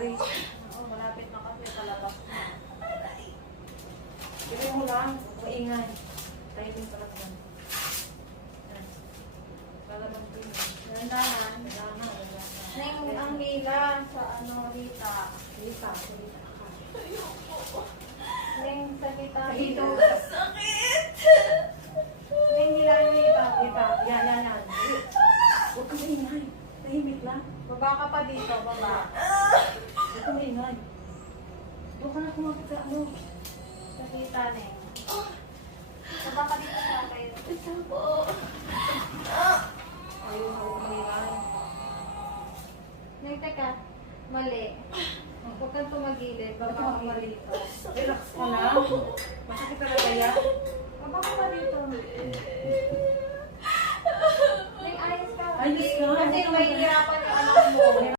Aray. Oo, malapit na kasi palabas na. Bigay mo lang. Maingay. Timing pa lang yan. Yan. Lalaman ko yun. Nandahan. Kailangan. Neng, ang hila sa ano, Rita. Salita. Salita ka. Neng, salita Dito. dito. Sakit! Neng, hila Rita. Dito. Yan, yan, yan. Huwag ka maingay. Tahimik lang. Baba ka pa dito, baba. Huwag ka maingay. Doon ka na kumapit sa ano. Salita, Neng. Baba ka dito sa akin. Ito po. Ayun, huwag ka maingay. Neng, teka. Mali. Huwag kang tumagilid. Baba ka pa dito. Relax ka lang. Masakit talaga yan. Baba ka pa dito. Neng, ayos ka. Ayos ka. Kasi may hirapan yung anak mo.